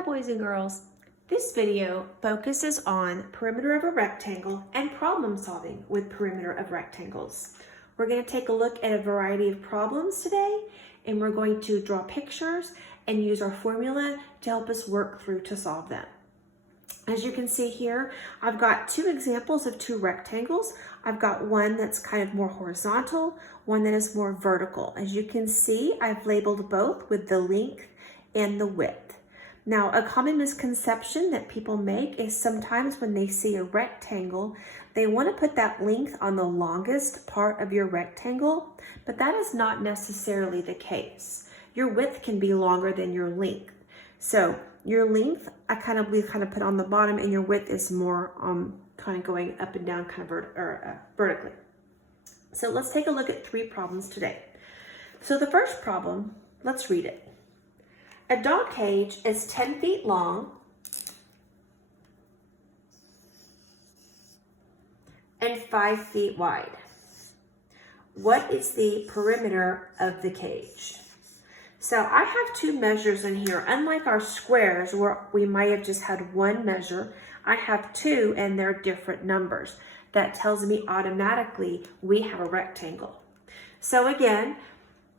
Hi boys and girls. This video focuses on perimeter of a rectangle and problem solving with perimeter of rectangles. We're going to take a look at a variety of problems today, and we're going to draw pictures and use our formula to help us work through to solve them. As you can see here, I've got two examples of two rectangles. I've got one that's kind of more horizontal, one that is more vertical. As you can see, I've labeled both with the length and the width. Now, a common misconception that people make is sometimes when they see a rectangle, they want to put that length on the longest part of your rectangle, but that is not necessarily the case. Your width can be longer than your length. So your length, we put on the bottom, and your width is more kind of going up and down vertically. So let's take a look at three problems today. So the first problem, let's read it. A dog cage is 10 feet long and 5 feet wide. What is the perimeter of the cage? So I have two measures in here. Unlike our squares where we might have just had one measure, I have two and they're different numbers. That tells me automatically we have a rectangle. So again,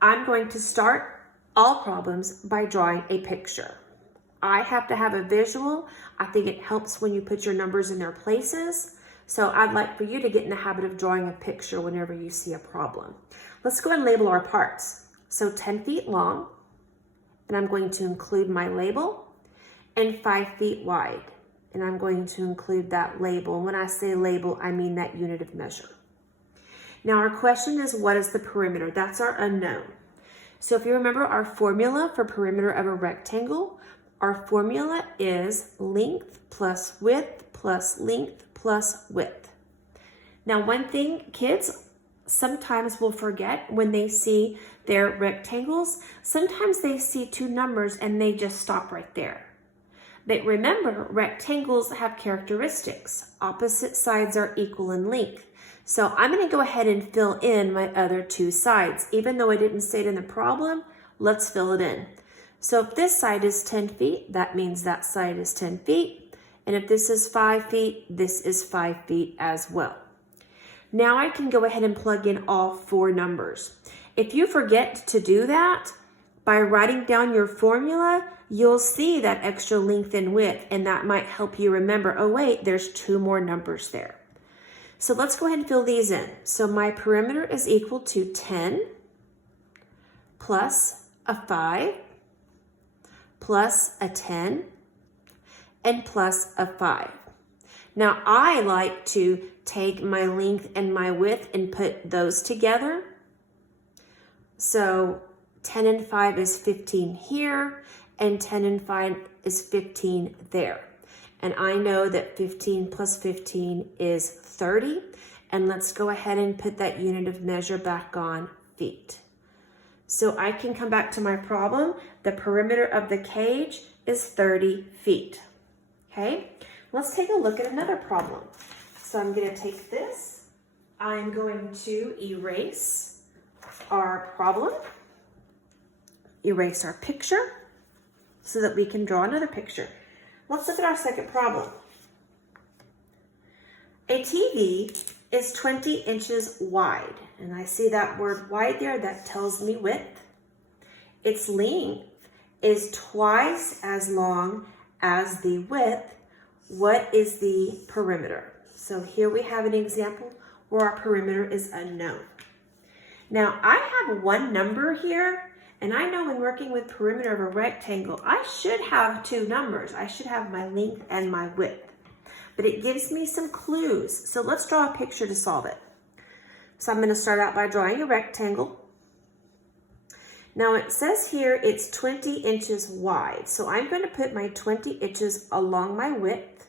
I'm going to start all problems by drawing a picture. I have to have a visual. I think it helps when you put your numbers in their places. So I'd like for you to get in the habit of drawing a picture whenever you see a problem. Let's go ahead and label our parts. So 10 feet long, and I'm going to include my label, and 5 feet wide, and I'm going to include that label. And when I say label, I mean that unit of measure. Now our question is, what is the perimeter? That's our unknown. So if you remember our formula for perimeter of a rectangle, our formula is length plus width plus length plus width. Now, one thing kids sometimes will forget when they see their rectangles, sometimes they see two numbers and they just stop right there. But remember, rectangles have characteristics. Opposite sides are equal in length. So I'm going to go ahead and fill in my other two sides. Even though I didn't say it in the problem, let's fill it in. So if this side is 10 feet, that means that side is 10 feet. And if this is 5 feet, this is 5 feet as well. Now I can go ahead and plug in all four numbers. If you forget to do that, by writing down your formula, you'll see that extra length and width, and that might help you remember, oh wait, there's two more numbers there. So let's go ahead and fill these in. So my perimeter is equal to 10 plus a 5 plus a 10 and plus a 5. Now I like to take my length and my width and put those together. So 10 and 5 is 15 here, and 10 and 5 is 15 there. And I know that 15 plus 15 is 30. And let's go ahead and put that unit of measure back on feet. So I can come back to my problem. The perimeter of the cage is 30 feet. Okay, let's take a look at another problem. So I'm going to take this. I'm going to erase our problem, erase our picture so that we can draw another picture. Let's look at our second problem. A TV is 20 inches wide, and I see that word wide there. That tells me width. Its length is twice as long as the width. What is the perimeter? So here we have an example where our perimeter is unknown. Now I have one number here, and I know when working with perimeter of a rectangle, I should have two numbers. I should have my length and my width. But it gives me some clues. So let's draw a picture to solve it. So I'm going to start out by drawing a rectangle. Now it says here it's 20 inches wide. So I'm going to put my 20 inches along my width.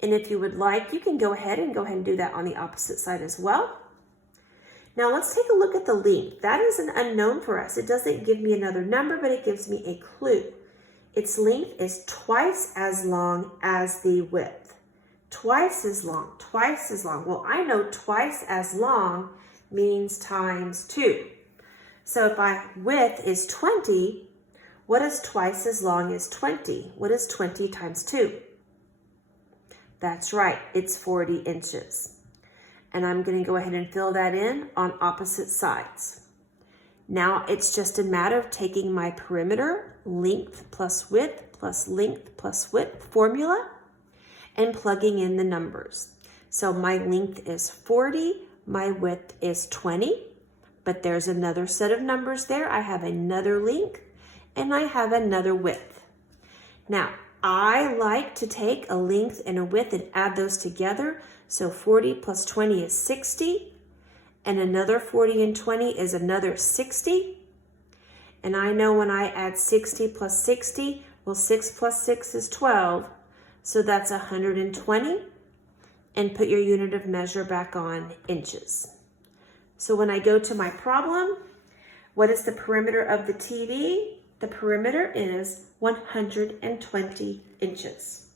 And if you would like, you can go ahead and do that on the opposite side as well. Now let's take a look at the length. That is an unknown for us. It doesn't give me another number, but it gives me a clue. Its length is twice as long as the width. Twice as long, twice as long. Well, I know twice as long means times 2. So if my width is 20, What is twice as long as 20? What is 20 times 2? That's right, it's 40 inches. And I'm going to go ahead and fill that in on opposite sides. Now it's just a matter of taking my perimeter, length plus width formula, and plugging in the numbers. So my length is 40, my width is 20, but there's another set of numbers there. I have another length and I have another width. Now, I like to take a length and a width and add those together. So 40 plus 20 is 60, and another 40 and 20 is another 60. And I know when I add 60 plus 60, well, 6 plus 6 is 12, so that's 120. And put your unit of measure back on inches. So when I go to my problem, what is the perimeter of the TV? The perimeter is 120 inches.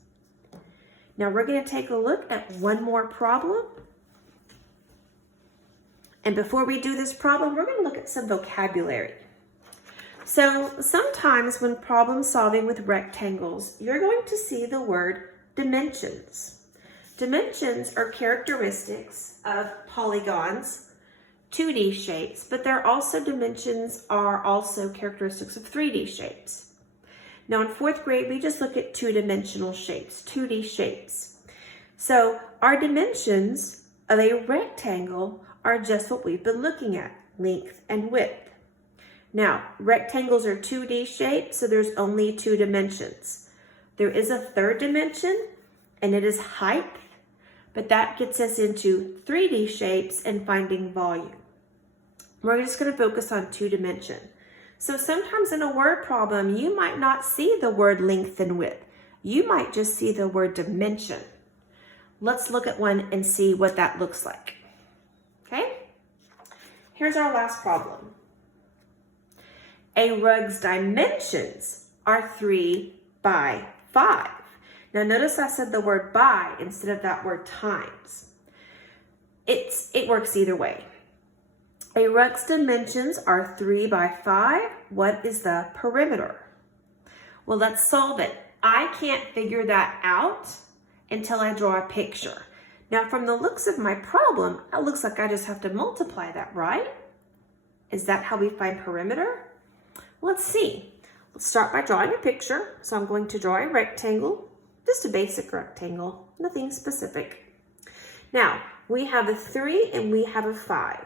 Now we're going to take a look at one more problem. And before we do this problem, we're going to look at some vocabulary. So sometimes when problem solving with rectangles, you're going to see the word dimensions. Dimensions are characteristics of polygons, 2D shapes, but dimensions are also characteristics of 3D shapes. Now in 4th grade, we just look at two-dimensional shapes, 2D shapes. So our dimensions of a rectangle are just what we've been looking at, length and width. Now, rectangles are 2D shapes, so there's only 2 dimensions. There is a 3rd dimension, and it is height, but that gets us into 3D shapes and finding volume. We're just going to focus on 2 dimension. So sometimes in a word problem, you might not see the word length and width. You might just see the word dimension. Let's look at one and see what that looks like. Okay? Here's our last problem. A rug's dimensions are 3 by 5. Now notice I said the word by instead of that word times. It works either way. A rug's dimensions are 3 by 5. What is the perimeter? Well, let's solve it. I can't figure that out until I draw a picture. Now from the looks of my problem, it looks like I just have to multiply that, right? Is that how we find perimeter? Let's see. Let's start by drawing a picture. So I'm going to draw a rectangle, just a basic rectangle, nothing specific. Now, we have a 3 and we have a 5,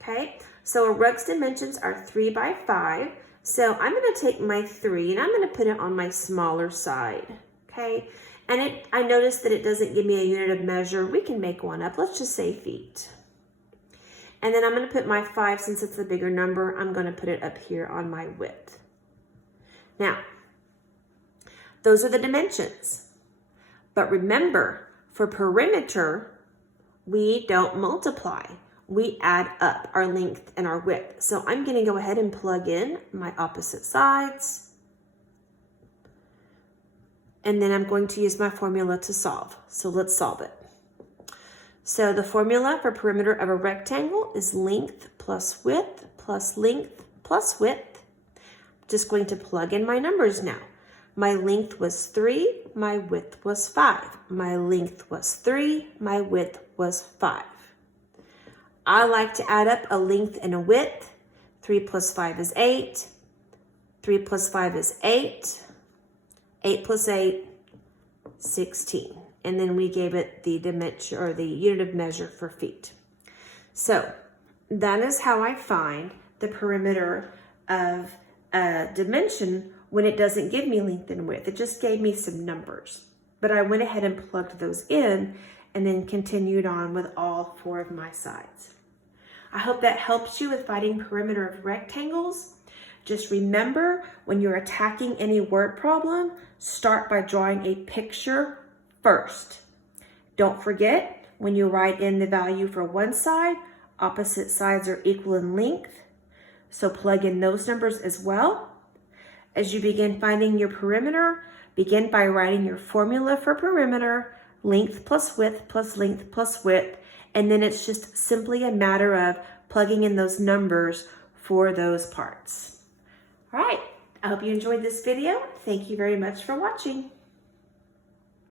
okay? So a rug's dimensions are 3 by 5. So I'm going to take my 3 and I'm going to put it on my smaller side, okay? And I noticed that it doesn't give me a unit of measure. We can make one up. Let's just say feet. And then I'm going to put my 5, since it's a bigger number, I'm going to put it up here on my width. Now, those are the dimensions. But remember, for perimeter, we don't multiply. We add up our length and our width. So I'm going to go ahead and plug in my opposite sides. And then I'm going to use my formula to solve. So let's solve it. So the formula for perimeter of a rectangle is length plus width plus length plus width. Just going to plug in my numbers now. My length was 3, my width was 5. My length was 3, my width was 5. I like to add up a length and a width. 3 plus 5 is 8. 3 plus 5 is 8. 8 plus 8, 16. And then we gave it the dimension or the unit of measure for feet. So that is how I find the perimeter of a dimension when it doesn't give me length and width. It just gave me some numbers. But I went ahead and plugged those in and then continued on with all 4 of my sides. I hope that helps you with finding perimeter of rectangles. Just remember, when you're attacking any word problem, start by drawing a picture first. Don't forget, when you write in the value for one side, opposite sides are equal in length. So plug in those numbers as well. As you begin finding your perimeter, begin by writing your formula for perimeter, length plus width plus length plus width, and then it's just simply a matter of plugging in those numbers for those parts. All right, I hope hope you enjoyed this video. Thank you very much for watching.